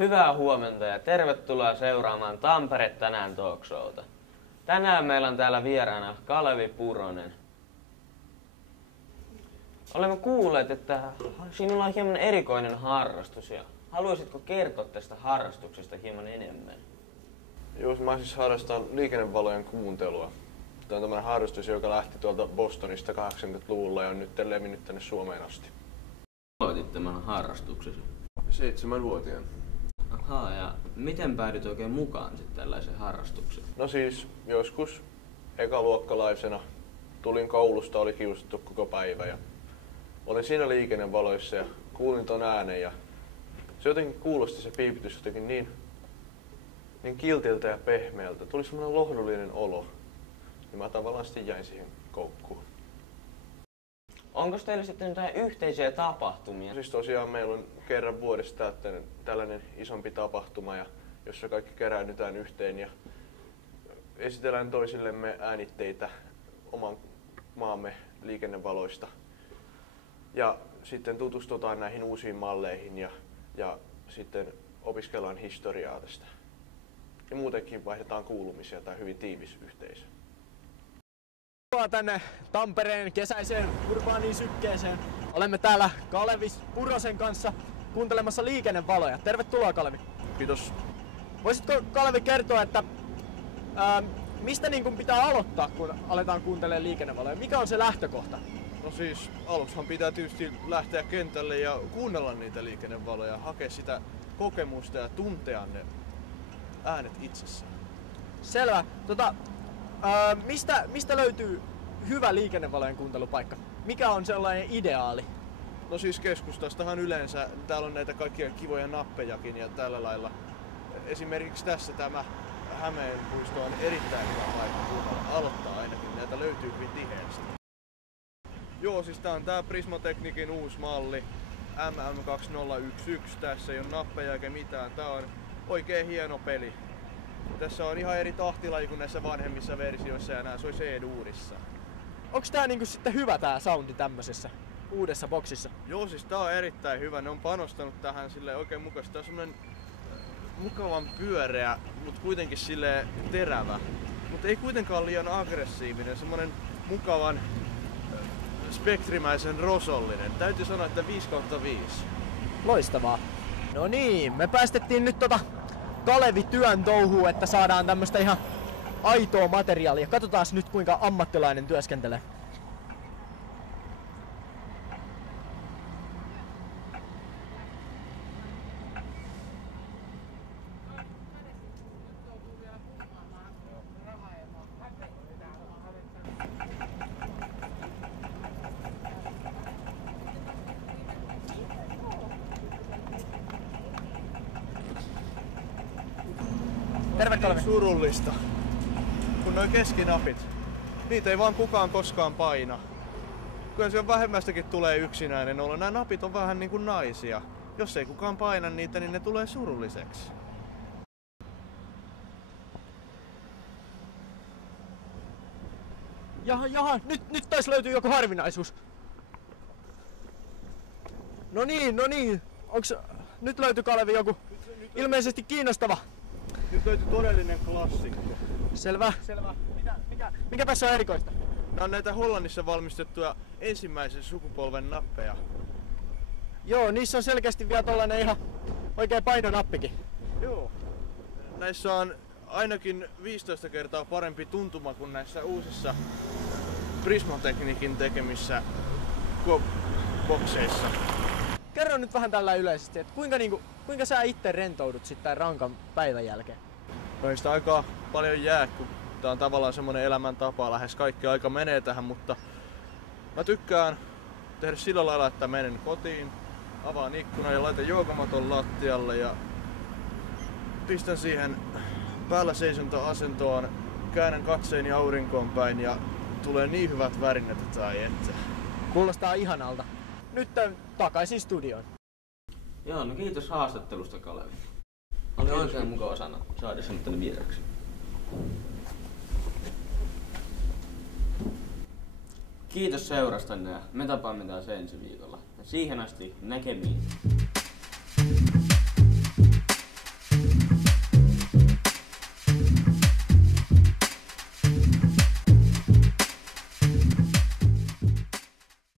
Hyvää huomenta ja tervetuloa seuraamaan Tampere tänään talkshowta. Tänään meillä on täällä vieraana Kalevi Puronen. Olemme kuulleet, että sinulla on hieman erikoinen harrastus ja haluaisitko kertoa tästä harrastuksesta hieman enemmän? Joo, mä siis harrastan liikennevalojen kuuntelua. Tämä on tämmöinen harrastus, joka lähti tuolta Bostonista 80-luvulla ja on nyt levinnyt tänne Suomeen asti. Aloitit tämän harrastuksesi? 7-vuotiaana. Ahaa, ja miten päädyt oikein mukaan sitten tällaiseen harrastukseen? No siis joskus ekaluokkalaisena tulin koulusta, oli kiusattu koko päivä ja olin siinä liikennevaloissa ja kuulin ton äänen ja se jotenkin kuulosti se piipitys jotenkin niin kiltiltä ja pehmeältä. Tuli semmoinen lohdullinen olo. Niin mä tavallaan sitten jäin siihen koukkuun. Onko teillä sitten jotain yhteisiä tapahtumia? Siis tosiaan meillä on kerran vuodessa tällainen isompi tapahtuma, jossa kaikki keräännytään yhteen ja esitellään toisillemme äänitteitä oman maamme liikennevaloista. Ja sitten tutustutaan näihin uusiin malleihin ja sitten opiskellaan historiaa tästä. Ja muutenkin vaihdetaan kuulumisia tai hyvin tiivis yhteisö. Tänne Tampereen kesäiseen urbaaniin sykkeeseen. Olemme täällä Kalevi Purosen kanssa kuuntelemassa liikennevaloja. Tervetuloa, Kalevi. Kiitos. Voisitko, Kalevi, kertoa, että mistä niin kun pitää aloittaa, kun aletaan kuuntelemaan liikennevaloja? Mikä on se lähtökohta? No siis aluksihan pitää tietysti lähteä kentälle ja kuunnella niitä liikennevaloja, hakea sitä kokemusta ja tuntea ne äänet itsessään. Selvä. Mistä löytyy hyvä liikennevalojen kuuntelupaikka? Mikä on sellainen ideaali? No siis keskustastahan yleensä, täällä on näitä kaikkia kivoja nappejakin ja tällä lailla. Esimerkiksi tässä tämä Hämeen puisto on erittäin hyvä paikka kuunnella, aloittaa ainakin, näitä löytyy hyvin tiheästi. Joo, siis tää on tää Prismatechnicin uusi malli, MM2011, tässä ei ole nappeja eikä mitään, tää on oikein hieno peli. Tässä on ihan eri tahtilaji kuin näissä vanhemmissa versioissa ja nää soi C-duurissa. Onks tää niinku sitten hyvä tää soundi tämmöisessä uudessa boksissa? Joo, siis tää on erittäin hyvä. Ne on panostanut tähän silleen oikein mukaisesti. Tää on semmonen mukavan pyöreä, mut kuitenkin silleen terävä. Mut ei kuitenkaan liian aggressiivinen, semmonen mukavan spektrimäisen rosollinen. Täytyy sanoa, että 5/5. Loistavaa. No niin, me päästettiin nyt Kalevi työn touhuun, että saadaan tämmöstä ihan aitoa materiaalia. Katsotaan nyt, kuinka ammattilainen työskentelee. Terve, Kalevi. Surullista. Kun noi keskinapit, niitä ei vaan kukaan koskaan paina. Kyllä se vähemmästäkin tulee yksinäinen olo. Nämä napit on vähän niin kuin naisia. Jos ei kukaan paina niitä, niin ne tulee surulliseksi. Jaha, nyt taisi löytyy joku harvinaisuus. No niin. Nyt löytyi, Kalevi, joku ilmeisesti kiinnostava. Nyt löytyi todellinen klassikko. Selvä. Mikä tässä on erikoista? Nämä on näitä Hollannissa valmistettuja ensimmäisen sukupolven nappeja. Joo, niissä on selkeästi vielä tollanen ihan oikea painonappikin. Joo. Näissä on ainakin 15 kertaa parempi tuntuma kuin näissä uusissa Prismatechnicin tekemissä bokseissa. Kerro nyt vähän tällä yleisesti, että kuinka sä itse rentoudut sitten rankan päivän jälkeen? No ei sitä aika paljon jää, kun tää on tavallaan semmonen elämäntapa, lähes kaikki aika menee tähän, mutta mä tykkään tehdä sillä lailla, että menen kotiin, avaan ikkunan ja laitan joogamaton lattialle ja pistän siihen päällä seisonta-asentoon, käännän katseeni aurinkoon päin ja tulee niin hyvät värineet, tai että. Kuulostaa ihanalta. Nyt takaisin studioon. Joo, no kiitos haastattelusta, Kalevi. Oli oikein mukava saada sinut tänne vieraksi. Kiitos seurastanne ja me tapaamme taas ensi viikolla. Ja siihen asti näkemiin.